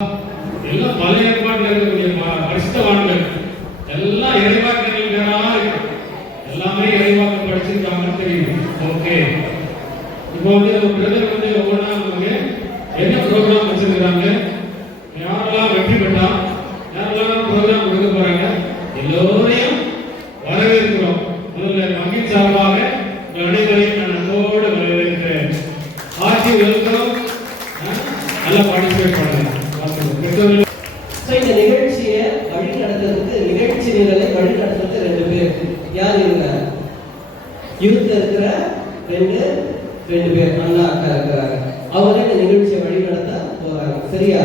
எல்லாம் பழைய ஏற்பாட்டில் இருக்கக்கூடிய பரிசுத்தவான்கள் எல்லாம் இறைவாக்கியங்கள் பேராக இருக்கு. எல்லாமே இறைவாக்கு படிச்சிருக்காங்கன்னு தெரியும். ஓகே, இப்போ ஒரு பிரதர் ஒவ்வொன்றா நமக்கு என்ன ப்ரோக்ராம் வச்சிருக்கிறாங்க, யாரெல்லாம் வெற்றி பெற்றா, யாரெல்லாம் ப்ரோக்ராம் கொடுக்க போறாங்க, எல்லோரையும் வரவேற்கிறோம். முதல்ல மகிழ் சார்பாக அனைவரையும் நான் அன்போடு வரவேற்கிறேன். ஆட்சி வெல்கம். நல்லா பார்ட்டிசிபேட் பண்ணுங்க. இந்த நிகழ்ச்சியை வழி நடத்துறதுக்கு, நிகழ்ச்சி நிரலை வழி நடத்துறதுக்கு 2 பேர். யார் இவங்க? யூத்ல இருக்கிற ரெண்டு பேர் அண்ணா அக்கா இருக்கிறாங்க. அவங்க இந்த நிகழ்ச்சியை வழி நடத்த போறாங்க. சரியா?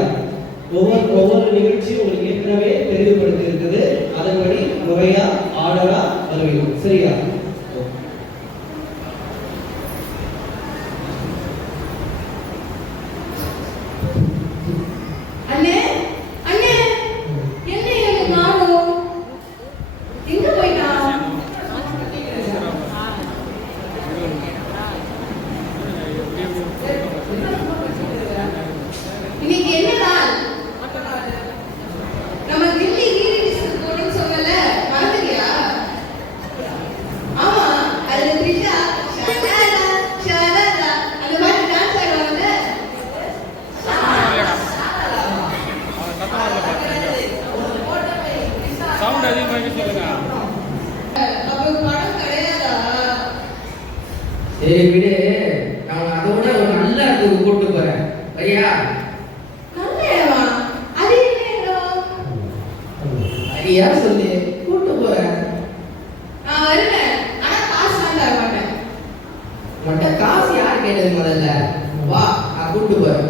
ஒவ்வொரு நிகழ்ச்சியும் உங்களுக்கு ஏற்கனவே தெளிவுபடுத்தி இருக்குது. அதன்படி முறையா ஆர்டரா வருவீங்க. சரியா? சரி விடு, நான் அதோட ஒரு நல்ல இடத்துக்கு கூட்டு போறேன். சரியா? ஐயா சொல்லி கூட்டு போறேன். உன்கிட்ட காசு யார் கேட்டது முதல்ல? வா, நான் கூட்டு போறேன்.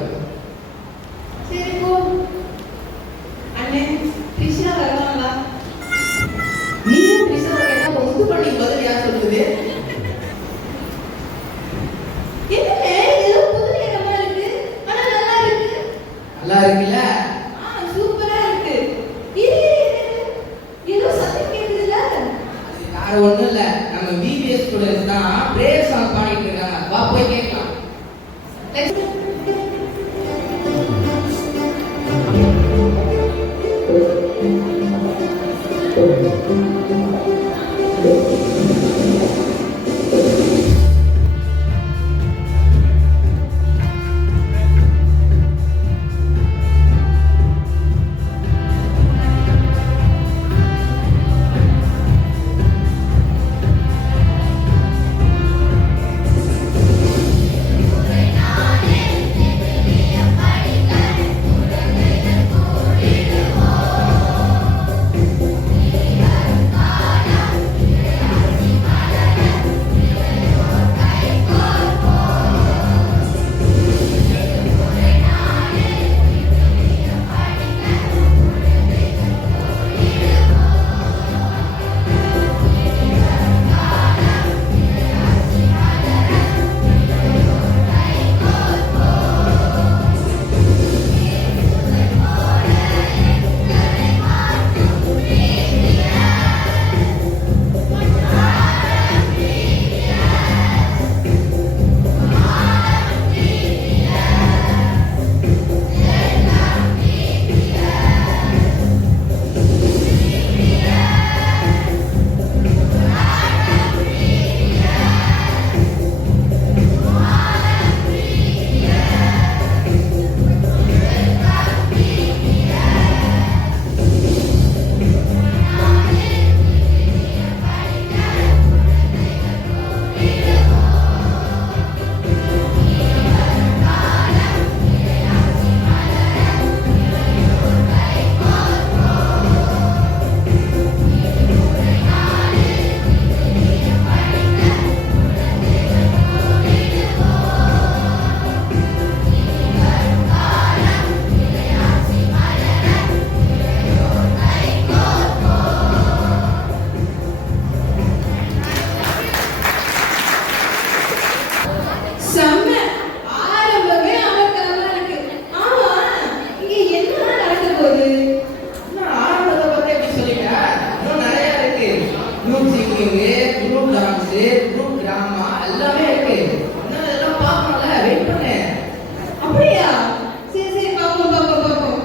நீயும் கிருஷ்ணா கேட்டா முத்து பண்ணி பதில் யார் சொல்லுது? நல்லா இருக்குல்ல? சூப்பரா இருக்கு. ஏதோ சத்தம் கேக்குதுல? யாரு ஒண்ணும் இல்ல, நம்ம பிபிஎஸ் ஸ்டூடண்ட்ஸ் தான் பிரேயர் சாங் பாடிட்டு இருக்காங்க. வா போய் கேட்கலாம். அப்படியா? சரி சரி, பாப்போம் பாப்போம் பாப்போம்.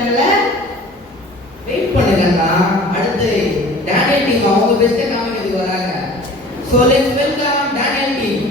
வந்திருக்காங்கல்ல. வெயிட் பண்ணுங்கண்ணா. அடுத்து டேனியல் டீம் அவங்க பெஸ்ட்டை காமிக்கிறதுக்கு வராங்க. So let's welcome Daniel team.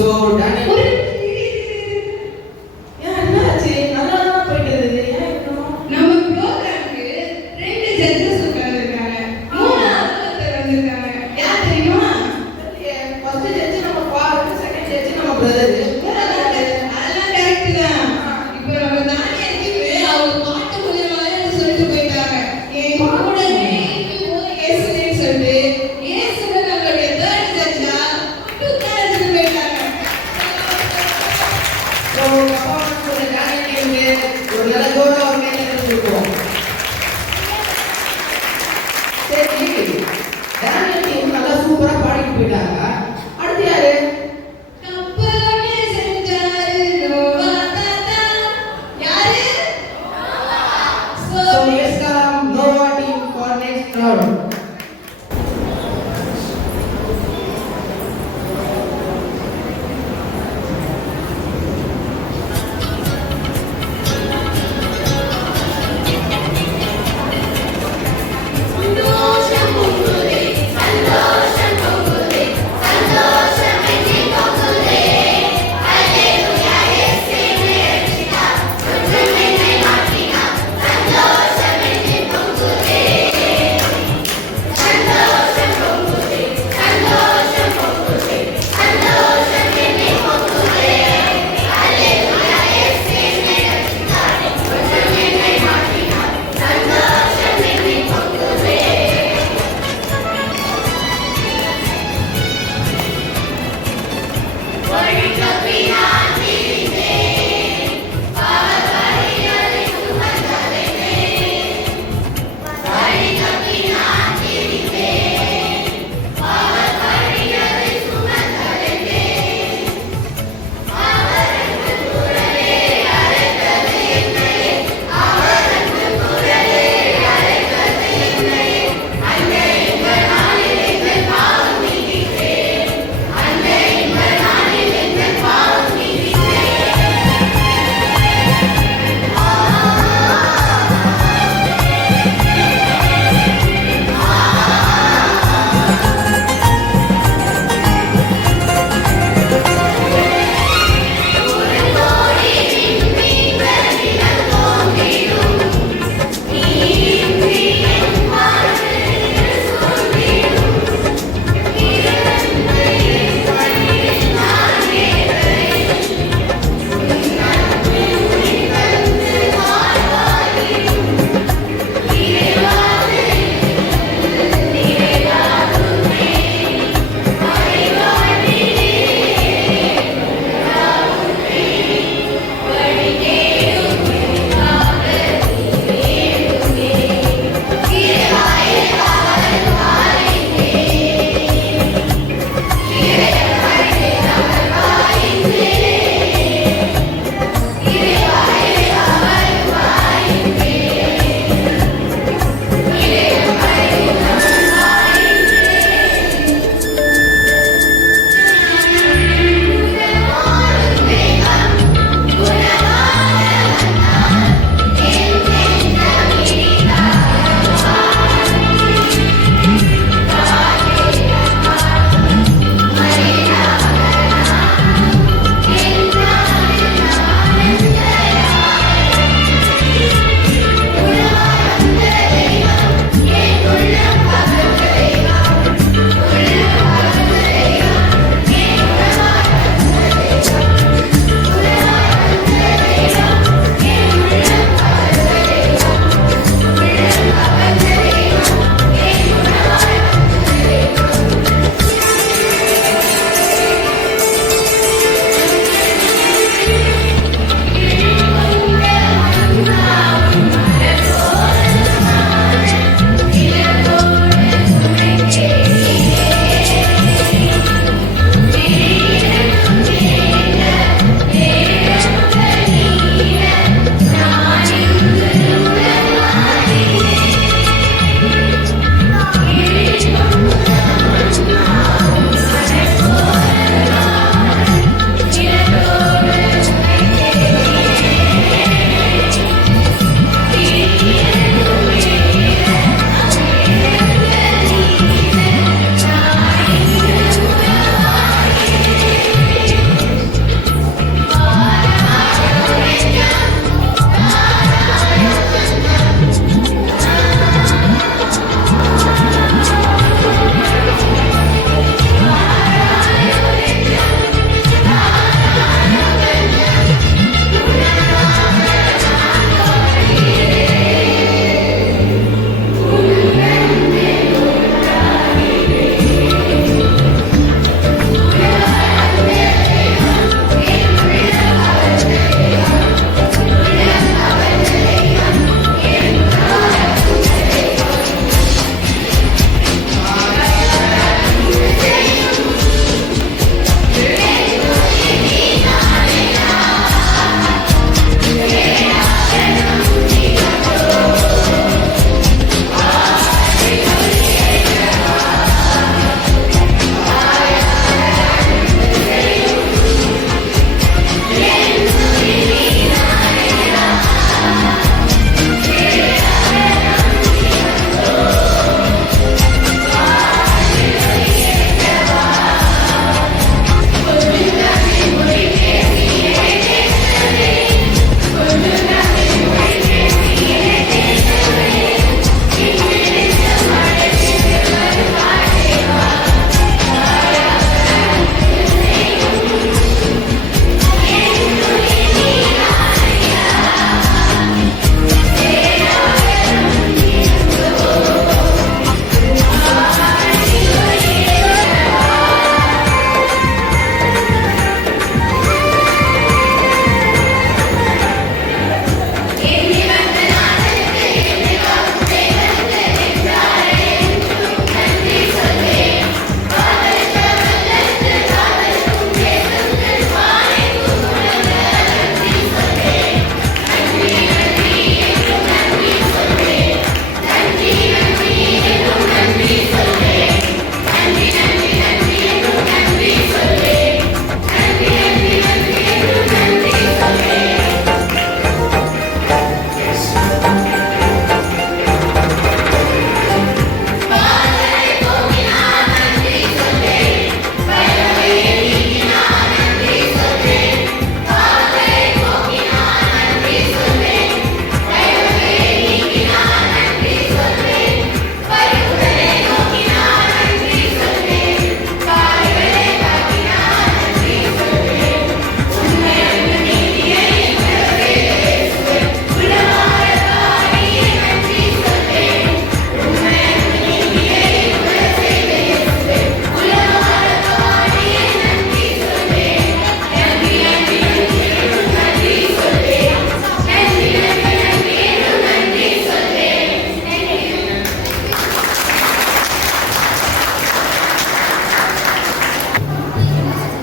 So Daniel ஒரு ஏன் என்னாச்சு நல்லா தான் போயிட்டு இருந்தது ஏன் இன்னும் நம்ம ப்ரோக்ராம்க்கு 2 ஜட்ஜஸ் உட்கார்ந்திருக்காங்க. 3ஆவது ஒருத்தர் வந்திருக்காங்க. யார் தெரியுமா? ஃபர்ஸ்ட் ஜட்ஜ் நம்ம ஃபாதர் செகண்ட் ஜட்ஜ் நம்ம பிரதர் அதெல்லாம் கரெக்ட் தான். இப்போ நம்ம தானியலுக்கு அவங்க பாட்டு மூலியமாவே சொல்லிட்டு போயிட்டாங்க. என் கூடவே இருக்கும்போது இயேசுன்னு சொல்லிட்டு இயேசுவை நம்மளுடைய தேர்ட் ஜட்ஜா உட்கார்ந்து போயிட்டாங்க. ஸோ பர்ஃபார்மன்ஸோட டேனியல் டீமுக்கு ஒரு நல்ல ஜோரா ஒரு கையை கொடுப்போம். சரி டேனியல் டீம் நல்லா சூப்பரா பாடிட்டு போயிட்டாங்க. அடுத்து யாரு? கப்பலோட செஞ்சாரு நோவா தாத்தா. யாரு? So let's come Nova team for next round. சந்தோஷம் பொங்குதே, சந்தோஷம் பொங்குதே,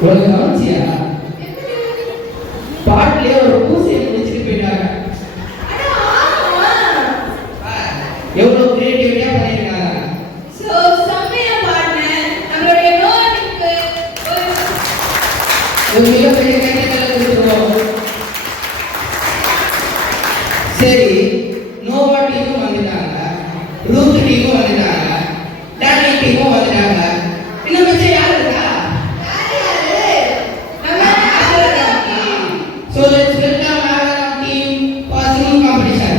உனக்கு கவனிச்சியா? பாட்டிலே ஒரு பூசையை முடிச்சுட்டு போயிட்டாங்க. எவ்வளவு கிரியேட்டிவிட்டியா பண்ணிருக்காங்க. சோ செம்மையா பாடுனேன். நம்மளுடைய நோட்டுக்கு ஒரு மிகப்பெரிய கைத்தட்டலை கொடுத்துருவோம். சரி, நோவா டீமும் வந்துட்டாங்க, ரூத் டீமும் வந்துட்டாங்க, டேனி டீமும் வந்துட்டாங்க. இன்னும் மிச்சம் யார் இருக்கா? So let's welcome our team for singing competition.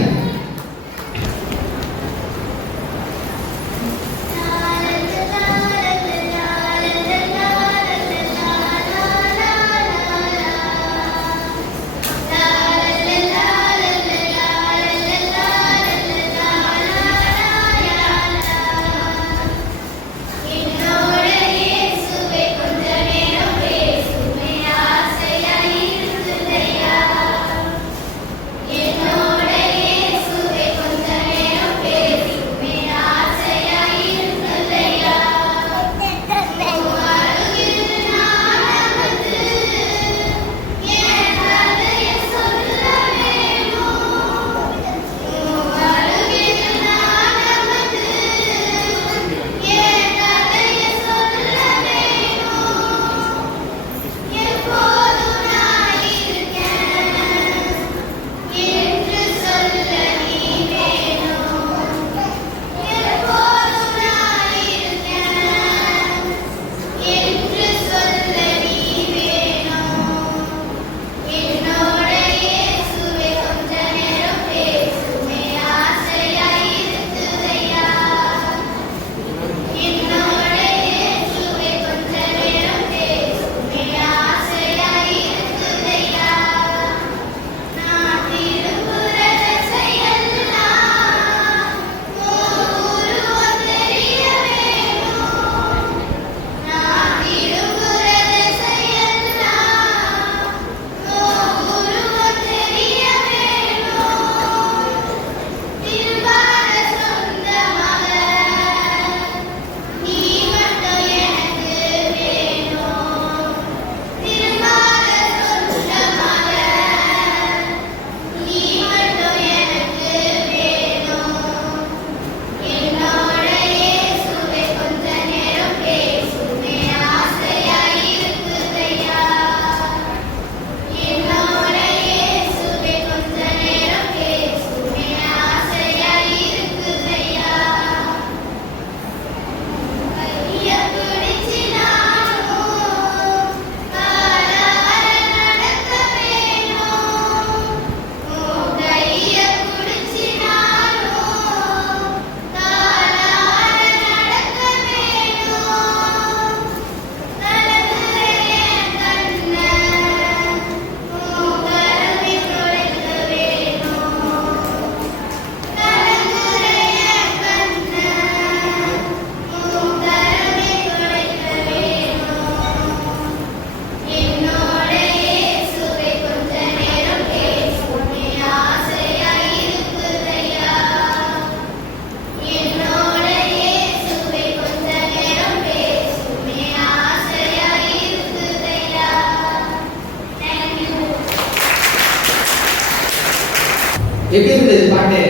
எப்படி இருந்தது பாட்டு?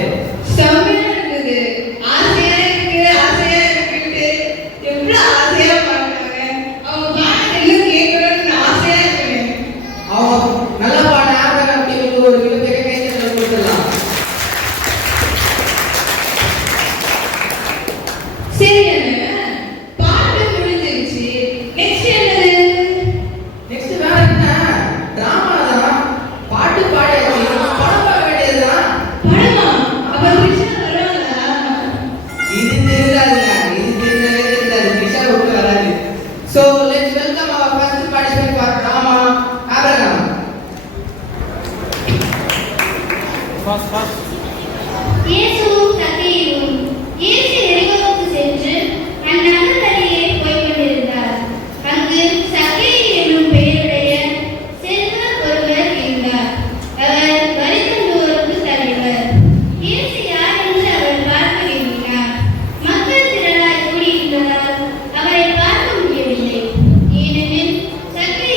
செம்மையா இருந்தது. ஆசையா இருக்குன்ட்டு எவ்வளவு ஆசையா பாடுறாங்க. அவங்க பாட்டு இன்னும் கேட்கணும்னு ஆசையா இருக்கேன். அவங்க நல்லா பாட ஆடுறாங்க அப்படின்னு ஒரு மிகப்பெரிய கைத்தட்டலை கொடுத்துடலாம். சரி அண்ணா, பாட்டு முடிஞ்சிருச்சு. நெக்ஸ்ட் என்னது? நெக்ஸ்ட் வேற என்ன? டிராமா தான். பாட்டு பாடியாச்சு, படம் பார்க்க வேண்டியதுதான். படமா? அப்ப கிருஷ்ணா வருவாங்களா? இது தெரியாதுங்க, இது தெரிஞ்சவே தெரியாது. கிருஷ்ணா விட்டு வராது. So let's welcome our first participant for drama, Abraham. இயேசுவும் சக்கேயுவும் இயேசு எரிகோவுக்கு சென்று அந்நகர் வழியே போய்க் கொண்டிருந்தார். அங்கு சக்கேயு என்னும் பெயருடைய செல்வர் ஒருவர் இருந்தார். அவர் வரி தண்டுவோருக்கு தலைவர். இயேசு யார் என்று அவர் பார்க்க விரும்பினார். மக்கள் திரளாய் கூடியிருந்ததால் அவரை பார்க்க முடியவில்லை. ஏனெனில் சக்கேயு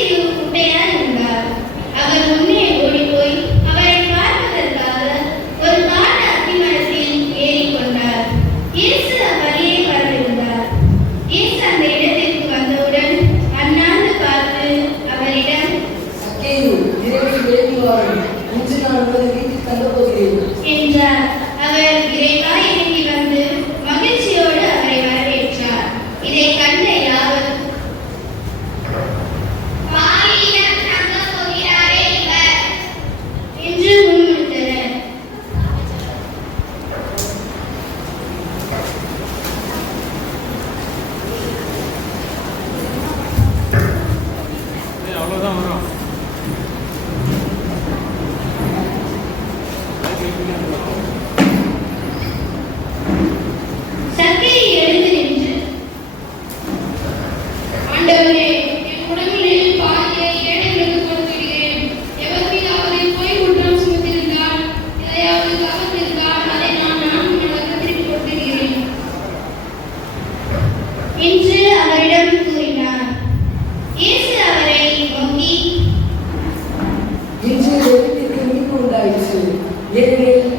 சக்கரை எழுந்து நின்று, ஆண்டவரே, என் உடம்பில் பாதியை ஏழைகளுக்கு கொடுக்கிறேன். எவர் மீதாவது பொய் குற்றம் சுமத்திருந்தால், எதையாவது கவர்ந்திருந்தால், அதை நான் 4 மடங்கு திருப்பி கொடுக்கிறேன் என்று அவரிடம் கூறினார். இயேசு அவரை நோக்கி, இன்று தெய்வத்திற்கு மீட்பு உண்டாயிற்று. ஏனெனில்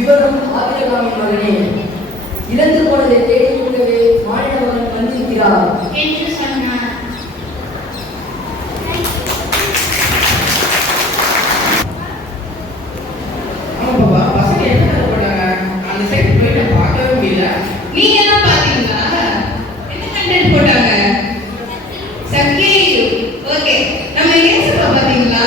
இவரும் ஆபிரகாமின் மகனே. இழந்து போனதை தேடி கொடுக்கவே மானிடமகன் வந்திருக்கிறார் என்று சொன்னார். ஆமா பாப்பா, பசங்க என்ன போட்டாங்க? அந்த சைடு போயிட்டு பார்க்கவே முடியல. நீங்க எல்லாம் பாத்தீங்களா? என்ன கண்டென்ட் போட்டாங்க? சக்கேயு. ஓகே. நம்ம இயேசுவை பாத்தீங்களா?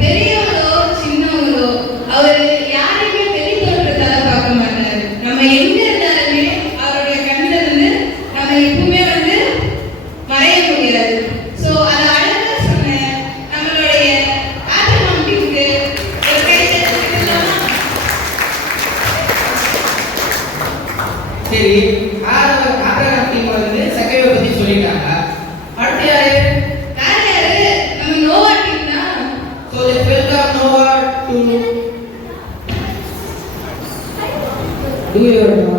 பெரியவங்களோ சின்னவங்களோ அவர் யாரையுமே வெளி தோற்றத்தால பார்க்க மாட்டாரு. நம்ம எங்க இருந்தாலுமே அவருடைய கண்ணில இருந்து நம்ம எப்பவுமே வந்து மறைய முடியாது. சோ அது அழகா சொன்ன நம்மளுடைய ஆபிரகாம் டீமுக்கு ஒரு கை தட்டலாமா? சரி, ஆபிரகாம் டீம் வந்து சக்கையை பத்தி சொல்லிட்டாங்க. அடுத்து யாரு? வேற யாரு? நம்ம நோவா டீம் தான். So let's welcome Noah to do your job.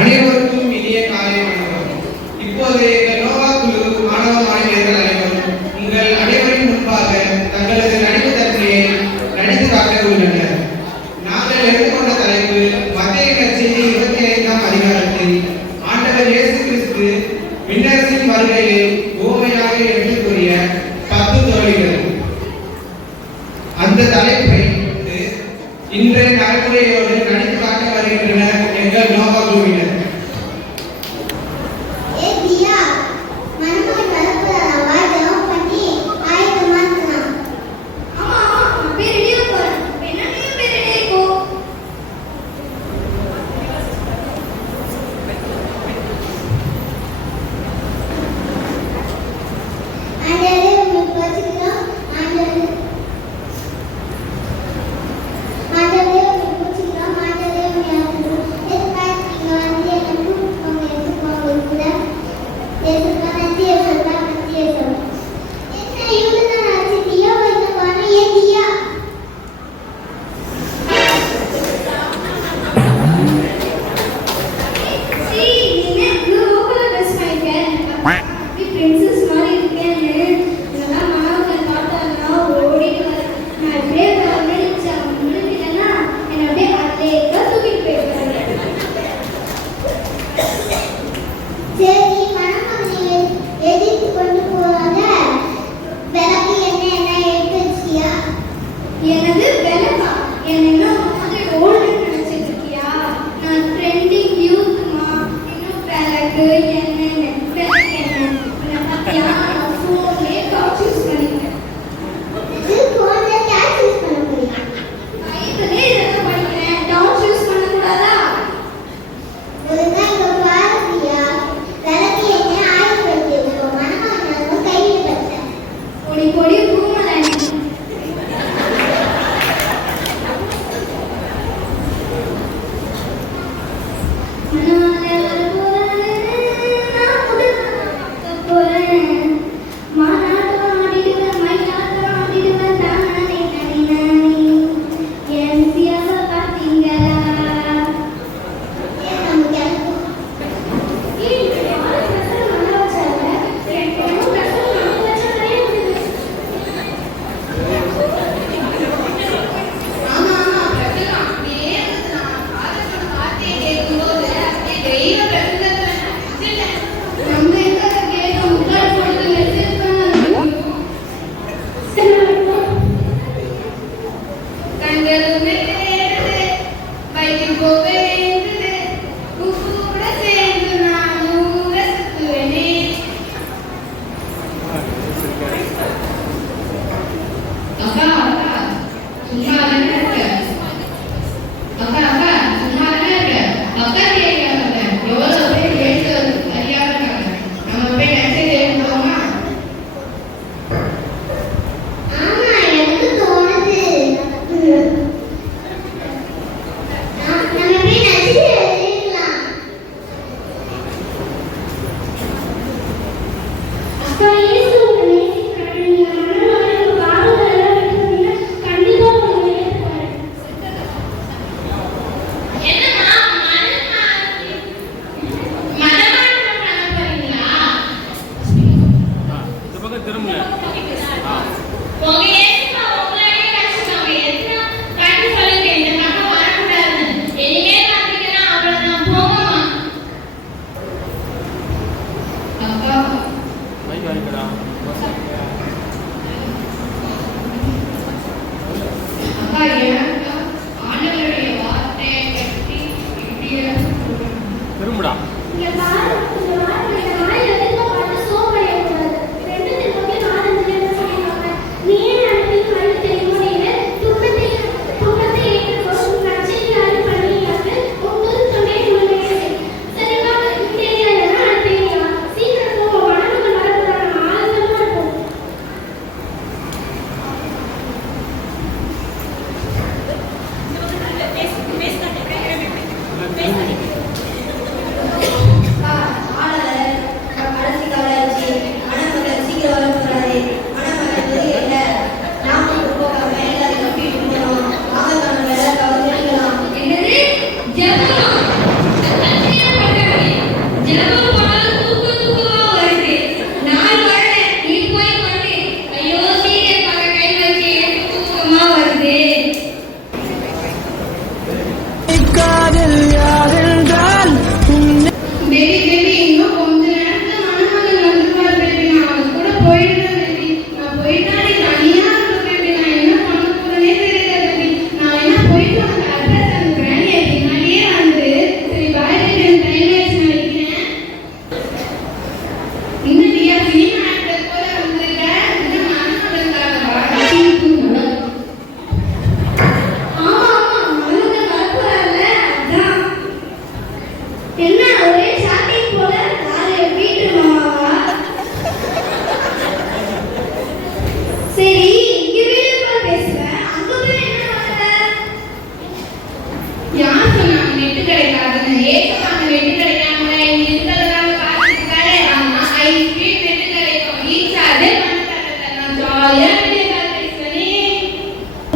அனைவருக்கும் இனிய காலை வணக்கம். இப்போது எங்கள் நோவா குழு மாணவ மாணவியர்கள் அனைவரும் உங்கள் அனைவரின் முன்பாக தங்களது நடிப்பு தன்மையை நடித்து காட்ட உள்ளனர். நாங்கள் எடுத்துக்கொண்ட தலைப்பு மத்திய நற்செய்தி 25ஆம் அதிகாரத்தில் ஆண்டவர் இயேசு கிறிஸ்து விண்ணரசின் வருகையை உவமையாக எடுத்துக் கூறிய 10 தோழிகள். அந்த தலைப்பை இன்றைய நடைமுறையோடு நடித்து காட்ட வருகின்றனர் எங்கள் நோவா குழுவினர். ஆமா, நான் போய் ரெடியா போறேன். என்ன நீயும் போய் ரெடியா போ. சீ, நீ என்ன இவ்ளோ லோக்கலா ட்ரெஸ் பண்ணிருக்க? அப்படி பிரின்சஸ் மாதிரி இருக்கேன்னு இதெல்லாம் மாணவர்கள் பார்த்தாங்கன்னா ஓடிடுவாரு. நான் இப்படியே கவனிச்சு அவங்க முடிக்கிட்டேன்னா என்னை அப்படியே அலேக்கா தூக்கிட்டு போயிருக்காரு. சரி, மணமகனை அக்கா இயேசு உங்களை நேசிக்கிறாரு. நீங்க மனமாரி பாவங்களெல்லாம் விட்டுருந்தீங்கன்னா கண்டிப்பா உங்களை ஏற்றுப்பாரு. என்னம்மா மனமாற்றம் பண்ண போறீங்களா? இந்த பக்கம் திரும்புங்க. உங்க ஏசுமா உங்களையே கஷ்டம். எத்தனை வாட்டி சொல்லிருக்கேன் இந்த பக்கம் வரக்கூடாதுன்னு. இனிமே பார்த்தீங்கன்னா அவ்வளவுதான். போங்கம்மா. அக்கா மைக் வாங்கிக்கடா. அக்கா ஏன்க்கா ஆண்டவருடைய வார்த்தையை பற்றி இப்படியே திரும்புடா. இங்க பாரு, இந்த வாரம் இந்த நாய் எதுக்கு பார்த்து சோம்படையக்கூடாது. 2 திருப்பி 4 நிமிஷம் சொல்லிடுவாங்க. நீ ஏன் அனுப்பி கண்ணு தெரியுமோ நீங்க துன்பத்தை ஏற்றுக்கோ. நச்சையாரு பண்ணியாக்கு உங்களுக்கு சொன்னே உங்களுக்கு சரிவா தெரியலன்னா அனுப்பிங்களா. சீக்கிரம் போங்க. மனமுக்கு நடக்கிறாங்க. ஆனந்தமா இருக்கும். என்னது ஜெபம் சத்தியம் பண்றாங்க. ஜெபம் பண்ணாலும் தூக்கமா வருது. நான் வரேன் நீ போய் பண்ணு. ஐயோ சீரியல் பார்க்க கை வச்சு எனக்கு தூக்கமா வருது. பேபி இன்னும் கொஞ்ச நேரத்துல மனமகன் வந்துருவார் பேபி. நான் அவன் கூட போயிடுறேன் பேபி. நான் போயிட்டா நீ தனியா இருக்க பேபி. நான் என்ன பண்ண போறேனே தெரியல பேபி. நான் என்ன போயிட்டு அந்த அட்ரஸ் அனுப்புறேன். நீ பின்னாடியே வந்து சரி பாய் பேபி. டைம் ஆயிடுச்சு நினைக்கிறேன். இன்னும் நீயா சினிமா ஆக்டர் போல வந்திருக்க. இன்னும் மனமகனுக்காகவா? ஆமா மனமுக்கு வரக்கூடாதுல்ல. அதான் என்ன ஒரே ஷாட்டிங் போல யாரு வீட்டு மாமாவா? சரி இங்க வீட்டுக்குள்ள பேசுவேன். அங்க போய் என்ன பண்ணுவ? யார் சொன்னாங்க நெட்டு கிடைக்காதுன்னு? ஏகமான நெட்டு கிடைக்காமல இங்க இருக்கிறதால காத்துக்கிட்டாலே ஆமா ஐஸ்கிரீம் நெட்டு கிடைக்கும். ரீசார்ஜே பண்ண தரல. நான் ஜாலியா வெளியே கால் பேசுவேனே.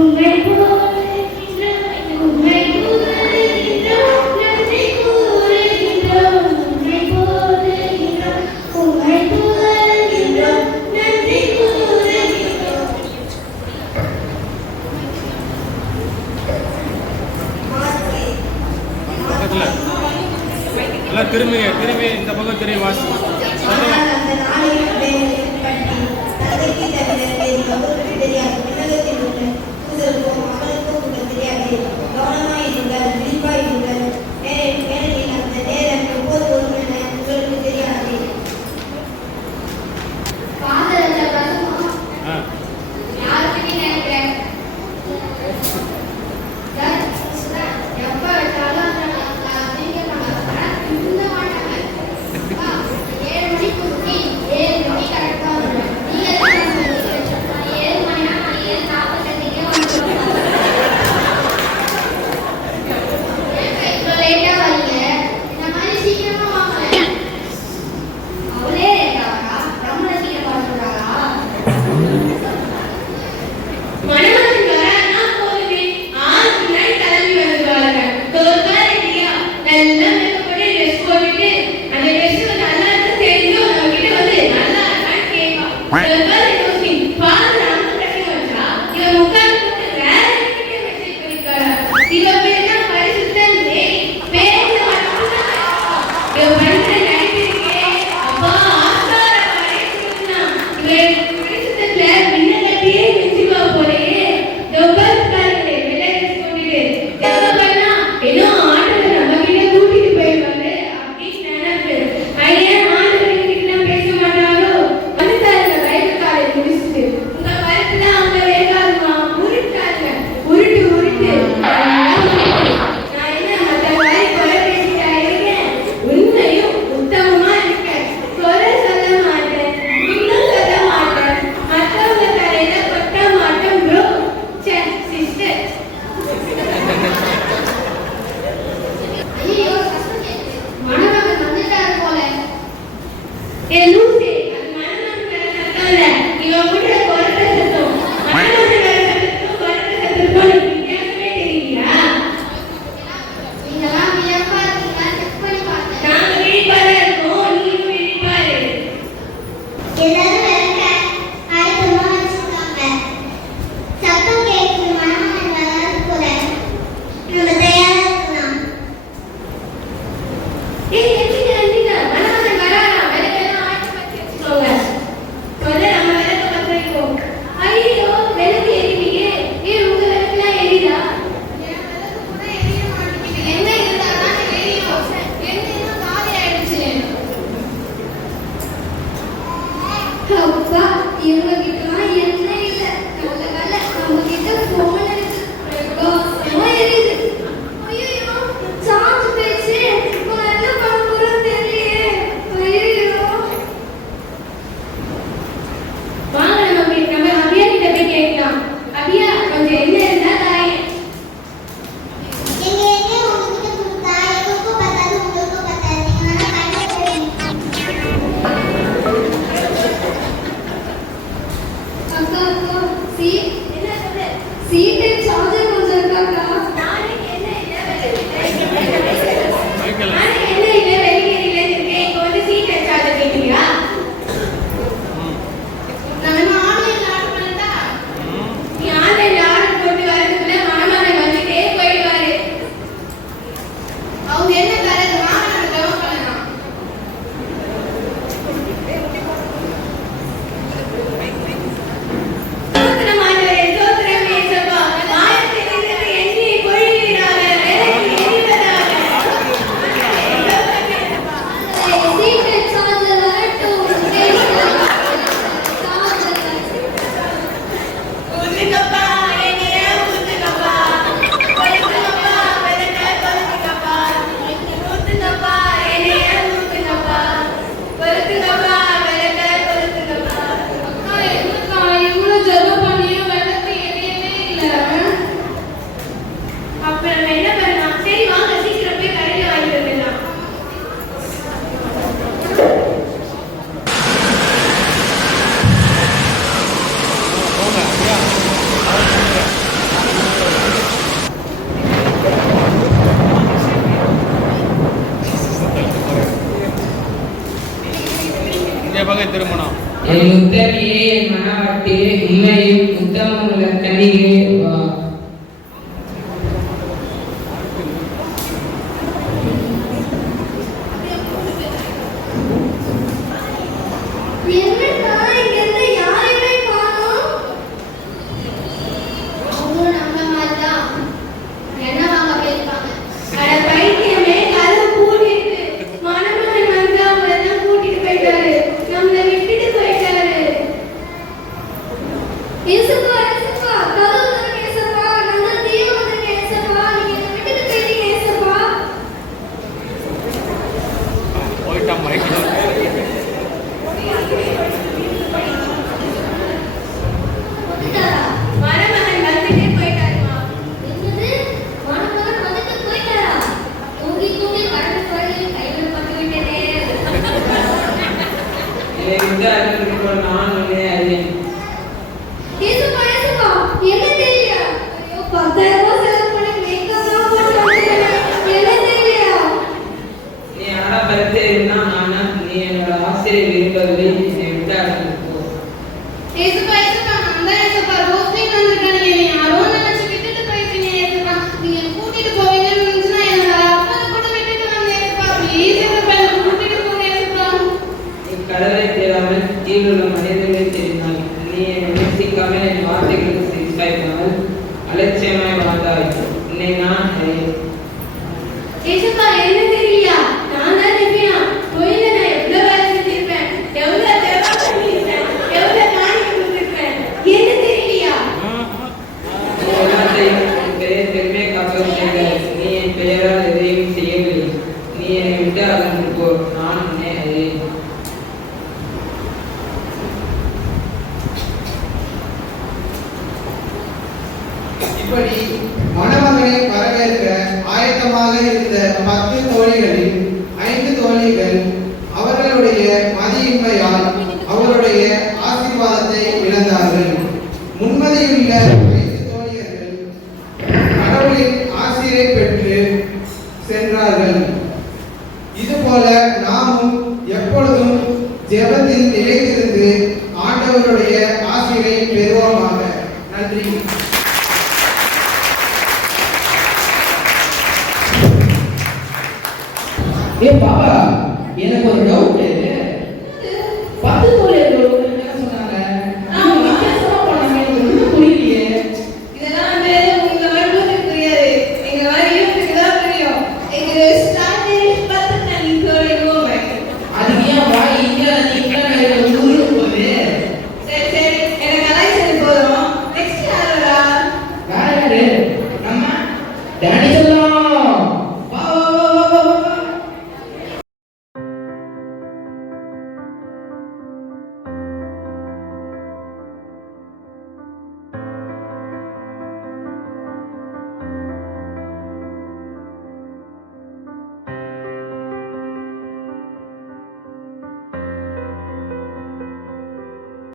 உம்மை போற்றுகின்றோம், உம்மை புகழுகின்றோம், நன்றி கூறுகின்றோம். உம்மை போற்றுகின்றோம், உம்மை புகழுகின்றோம், நன்றி கூறுகின்றோம். பக்கத்துல எல்லாம் திரும்பி இந்த பக்கம் திரும்பி வாசி. ஆனால் அந்த நாளின் பற்றி தந்தைக்கு தவிர வேறு எவருக்கும் தெரியாது. உலகத்தில் உள்ள தூதருக்கும் அவனுக்கும் கூட தெரியாது. கவனமாயிருங்கள், விழிப்பாயிருங்கள். ஏனெனில் அந்த நேரம் எப்போது வரும் என உங்களுக்கு தெரியாது. காதல் ரசமா ஆ. யாருக்கு நினைக்கிறேன்? எப்ப வச்சாலும் நீங்க இந்த மாட்டாங்க. 7 மணிக்கு ஊட்டி 7 மணி கரெக்டா வருவேன். நீங்க எத்தனை மணிக்கு வச்சிருக்கோம்? 7 மணினா நான் 7:45க்கே வந்துருவேன். ஏங்க இவ்வளோ லேட்டா வரீங்க? இந்த மாதிரி சீக்கிரமா வாங்க. அவளே லேட்டாவா? நம்மள சீக்கிரமா சொல்றாரா? மனமகன் வரான்னா போதுமே. ஆளுக்கு முன்னாடி கிளம்பி வந்துருவாங்க. தோற்கா ரெடியா நல்லா மேக்கப்பட்டு ட்ரெஸ் போட்டுட்டு அந்த ட்ரெஸ் நல்லா இருக்கு தெரியும். நம்ம கிட்ட வந்து நல்லா இருக்கான்னு கேட்பான். தோற்கா யோசி பாரு நம்ம கட்டி வச்சா இவன் உட்கார்ந்து வேற கிட்ட மெசேஜ் பண்ணிருக்காரு. இவன் பேர் தான் பரிசுத்தன் மேரி. பேரு மட்டும்தான் இவன் பண்ற நடிப்பிருக்கே அப்பா ஆஸ்கார படைச்சுனா இவன் பரிசுத்தத்துல மின்ன கட்டியே மிஞ்சுவா போலயே. உட்கார்ந்துருக்காரு வெள்ளை ட்ரெஸ் போட்டுட்டு. எப்ப பண்ணா ஏதோ ஆண்டவர் நம்ம கிட்ட கூட்டிட்டு போயிடுவாரு அப்படின்னு நினைப்பு. ஐயா ஆண்டவர் கிட்ட பேச மாட்டாரோ? வந்துட்டாருங்க பைபிள் காலேஜ் முடிச்சுட்டு. உங்க கருத்துல அவங்க வேகாதுமா உருட்டாங்க. உருட்டு உருட்டு நான் என்ன மத்த மாதிரி குறை பேசிட்டா இருக்கேன்? உண்மையும் உத்தமமா இருக்கேன். குறை சொல்ல மாட்டேன், இன்னும் சொல்ல மாட்டேன். மத்தவங்க தலையில கொட்ட மாட்டேன் ப்ரோ. சிஸ்டர் ஐயோ கஷ்டம் கேக்குது. மணமகன் வந்துட்டாரு போல. ஏ லூசி அது மனமகன் இவங்க கிட்டலாம் என்ன இல்ல. நல்ல வேலை நம்ம கிட்ட போன் இருக்கு. பிரகாசமா எரியுது. ஐயோ சார்ஜ் போயிடுச்சு. இப்போ நான் என்ன பண்ண போறேன்னு தெரியலையே. ஐயோ வாங்க நம்ம அபியா கிட்ட போய் கேட்கலாம். அபியா கொஞ்சம் என்ன இருந்தா தாயே. எங்க எங்க உங்ககிட்ட கொடுத்தா எங்களுக்கும் பத்தாது உங்களுக்கும் பத்தாது. நீங்க வேணா கண்டுபிடிங்க. அக்கா அக்கா சீட் என்ன சொல்ற? சீட் சார்ஜர் கொஞ்சம் இருக்காக்கா. நானே என்ன இல்ல வெளியே இருக்கேன். இப்போ வந்து சீட் சார்ஜர் கேட்டீங்களா? நான் ஆன்லைன்ல ஆர்டர் பண்ணட்டா? நீ ஆன்லைன்ல ஆர்டர் போட்டு வரதுக்குள்ள மனமகன் வந்துட்டே போயிடுவாரு. அவங்க என்ன தரது வாங்க நம்ம ஜெபம் பண்ணலாம். ஸ்தோத்திரம் ஆண்டவரே, ஸ்தோத்திரம் இயேசுவா. ஆயத்திலிருந்து எண்ணி பொழிவீராக, விலகி எரிவதாக. சீக்ரெட் சார்ஜர் வரட்டும். ஊத்துங்கப்பா, என்னைய ஊத்துங்கப்பா. கொளுத்துங்கப்பா, விளக்க கொளுத்துங்கப்பா. ஊத்துங்கப்பா, என்னைய ஊத்துங்கப்பா. கொளுத்துங்கப்பா, விளக்க கொளுத்துங்கப்பா. அக்கா, என்னக்கா இவ்வளவு ஜெபம் பண்ணியும் விளக்கு எரியவே இல்ல. அப்ப நம்ம என்ன பண்ணலாம்? சரி வாங்க சீக்கிரம் போய் கடையில வாங்கிட்டு வந்துடலாம். இங்கே பக்கம் திருமணம் என் உத்தமியே என் மனவாட்டி உண்மையில் உத்தமமுள்ள கனியே வா. என்னக்கா இங்க இருந்து யாரையுமே காணோம். அவங்களும் நம்ம மாதிரிதான் என்ன வாங்க போயிருப்பாங்க. அட பைத்தியமே, கதவு பூட்டி இருக்கு. மணமகன் வந்து அவங்கள எல்லாம் கூட்டிட்டு போயிட்டாரு. நம்மளை விட்டுட்டு போயிட்டாரு. இயேசுப்பா இயேசுப்பா கதவு திறங்க இயேசுப்பா. நான் தான் தெய்வம் வந்திருக்கேன் இயேசுப்பா. நீங்க என்னை விட்டுட்டு போயிட்டீங்க இயேசுப்பா. போயிட்டான் மைக்கு வந்துட்டாரா? மணமகன் வந்துட்டே போயிட்டாருமா. என்னது? மணமகன் வந்துட்டு போயிட்டாரா? தூங்கி தூங்கி கடந்து போய் கையில பட்டு விட்டேனே. என்னை விட்டு அனுப்பிவிட்ட நான் உன்னை அறியேன். இயேசுப்பா இயேசுப்பா என்ன தெரியல? ஐயோ 10,000 ரூபாய் செலவு பண்ணி மேக்கப்லாம் போட்டு வந்திருக்கேன். என்ன தெரியல? நீ ஆடம்பரத்தில் இருந்தால் நானா நீ என்னோட ஆசிரியை விரும்பவில்லை. என்னை விட்டு அனுப்பிப்போ. இயேசுப்பா இயேசுப்பா நான் தான் இயேசுப்பா ரோஸ்மே வந்திருக்கேன். நீ யாரோ நினைச்சு விட்டுட்டு போயிட்டீங்க இயேசுப்பா. நீங்க கூட்டிட்டு போவீங்கன்னு நினைச்சுனா என்னோட அப்பா கூட விட்டுட்டு வந்தேன் இயேசுப்பா. ப்ளீஸ் இயேசுப்பா என்னை கூட்டிட்டு போங்க இயேசுப்பா. நீ கடலை தேடாமல் கீழுள்ள மனிதர்களை தெரிந்தால் நீ என்னை நேசிக்காமல் என் வார்த்தைகளுக்கு செவிசாய்க்காமல் அலட்சியமாய் வாழ்ந்தாய். உன்னை நான் அறியேன். இயேசுப்பா என்ன தெரியலையா? நான் தான் நிபியா. கோயில்ல நான் எவ்வளவு வேலை செஞ்சிருப்பேன். எவ்வளவு ஜெபம் பண்ணிருப்பேன். எவ்வளவு காணிக்கை கொடுத்திருப்பேன். என்ன தெரியலையா? நீ எல்லாத்தையும் உன் பெயர் பெருமை காக்க செய்தாய். நீ என் பெயரால் எதையும் செய்யவில்லை. நீ என்னை விட்டு அகன்று போ. நான் உன்னை அறியேன். இப்படி மணமகனை வரவேற்க ஆயத்தமாக இருந்த 10 தோழிகளில் 5 தோழிகள் அவர்களுடைய மதியின்மையால் அவருடைய ஆசீர்வாதத்தை இழந்தார்கள். முன்மதியுள்ள 5 தோழிகள் கடவுளின் ஆசீரை பெற்று சென்றார்கள். இதுபோல நாமும் எப்பொழுதும் ஜெபத்தில் நிலைத்திருந்து ஆண்டவருடைய ஆசீரை பெறுவோமாக. நன்றி. ஏ பாப்பா, எனக்கு ஒரு டவுட். 10 தோழிகள் என்ன சொன்னாங்க? அவங்க வித்தியாசமா பண்ணாங்க. எனக்கு ஒண்ணும் புரியலையே. இதெல்லாம் வந்து உங்க வரும்போது புரியாது. எங்க வரையும் தான் புரியும். எங்க ஸ்டார்டிங் பார்த்து நான் சொல்லுவோம். அதுக்கு ஏன் வாய் இந்தியாவில் இங்கிலாந்து போகுது? சரி சரி டேடி